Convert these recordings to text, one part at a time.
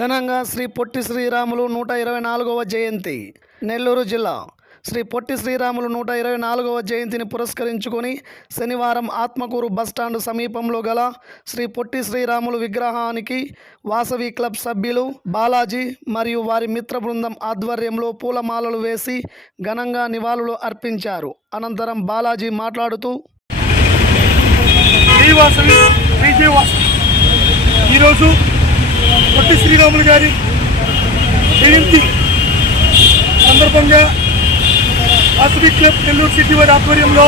ఘనంగా శ్రీ పొట్టి శ్రీరాములు నూట ఇరవై నాలుగవ జయంతి. నెల్లూరు జిల్లా. శ్రీ పొట్టి శ్రీరాములు నూట ఇరవై నాలుగవ జయంతిని పురస్కరించుకొని శనివారం ఆత్మకూరు బస్టాండ్ సమీపంలో గల శ్రీ పొట్టి శ్రీరాములు విగ్రహానికి వాసవి క్లబ్ సభ్యులు బాలాజీ మరియు వారి మిత్ర బృందం ఆధ్వర్యంలో పూలమాలలు వేసి ఘనంగా నివాళులు అర్పించారు. అనంతరం బాలాజీ మాట్లాడుతూ ఈరోజు పొట్టి శ్రీరాములు గారి జయంతి సందర్భంగా వాసవి క్లబ్ నెల్లూరు సిటీ వారి ఆధ్వర్యంలో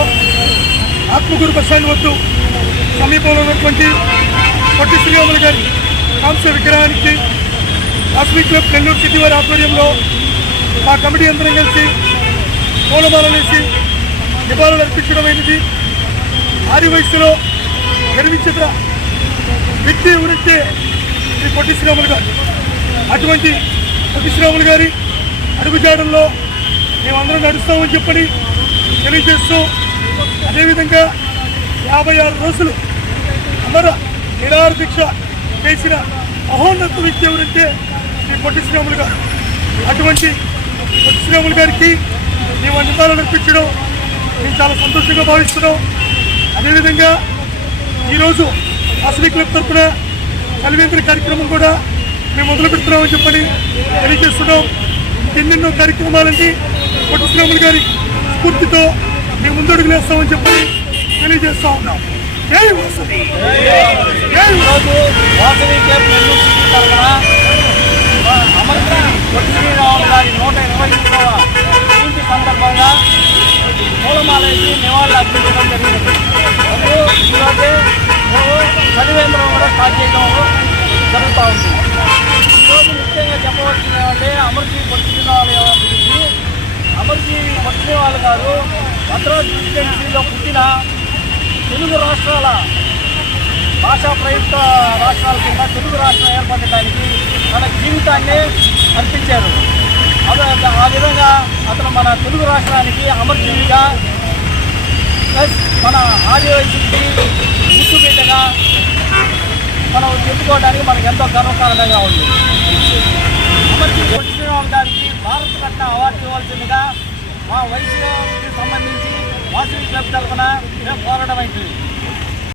ఆత్మకూరు బస్టాండ్ వద్దు సమీపంలో ఉన్నటువంటి పొట్టి శ్రీరాములు గారి కాంస్య విగ్రహానికి వాసవి క్లబ్ నెల్లూరు సిటీ వారి ఆధ్వర్యంలో మా కమిటీ అందరం కలిసి పూలమాల వేసి నివాళులు అర్పించడమైనది అయినది. ఆది వయసులో గర్వించిన వ్యక్తి ఎవరంటే శ్రీ పొట్టి శ్రీరాములు గారు. అటువంటి పొట్టి శ్రీరాములు గారి అడుగుజాడల్లో మేమందరం నడుస్తామని చెప్పని తెలియజేస్తూ అదేవిధంగా యాభై ఆరు రోజులు అమర నిరాహార దీక్ష చేసిన మహోన్నత వ్యక్తి ఎవరంటే శ్రీ పొట్టి శ్రీరాములు గారు. అటువంటి పొట్టి శ్రీరాములు గారికి మేము అన్నితాలు నడిపించడం మేము చాలా సంతోషంగా భావిస్తున్నాం. అదేవిధంగా ఈరోజు అసలీ క్లబ్ తరఫున కలివేంద్ర కార్యక్రమం కూడా మేము మొదలు పెడుతున్నామని చెప్పని తెలియజేస్తున్నాం. ఎన్నెన్నో కార్యక్రమాలని పొట్టి శ్రీరాములు గారి స్ఫూర్తితో మేము ముందడుగు వేస్తామని చెప్పని తెలియజేస్తూ ఉన్నాం. జై పొట్టి శ్రీరాములు గారి నూట ఇరవై మూడవ జయంతి సందర్భంగా పూలమాలేసి నివాళులు అర్పించడం జరిగింది. మరియు ఈరోజే కూడా స్టార్ట్ చేయడం జరుగుతూ ఉంది ఈరోజు ముఖ్యంగా చెప్పవలసింది ఏమంటే అమరశ్రీ పొట్టి శ్రీరాములు గారి గురించి కేజ్రీవాల్ గారు మద్రాస్ ప్రెసిడెన్సీలో పుట్టిన తెలుగు రాష్ట్రాల భాషా ప్రయుక్త రాష్ట్రాల కింద తెలుగు రాష్ట్రం ఏర్పడటానికి తన జీవితాన్ని అర్పించారు. అదే ఆ విధంగా అతను మన తెలుగు రాష్ట్రానికి అమర్జీవిగా ప్లస్ మన ఆదివాసీకి ముట్టుబిడ్డగా మనం చెప్పుకోవడానికి మనకు ఎంతో గర్వకారణంగా ఉంది. అమర్జీవి గారికి భారత రత్న అవార్డు ఇవ్వాల్సిందిగా మా వయసుకి సంబంధించి వాసవి క్లబ్ తరఫున మేము పోరాటం అవుతుంది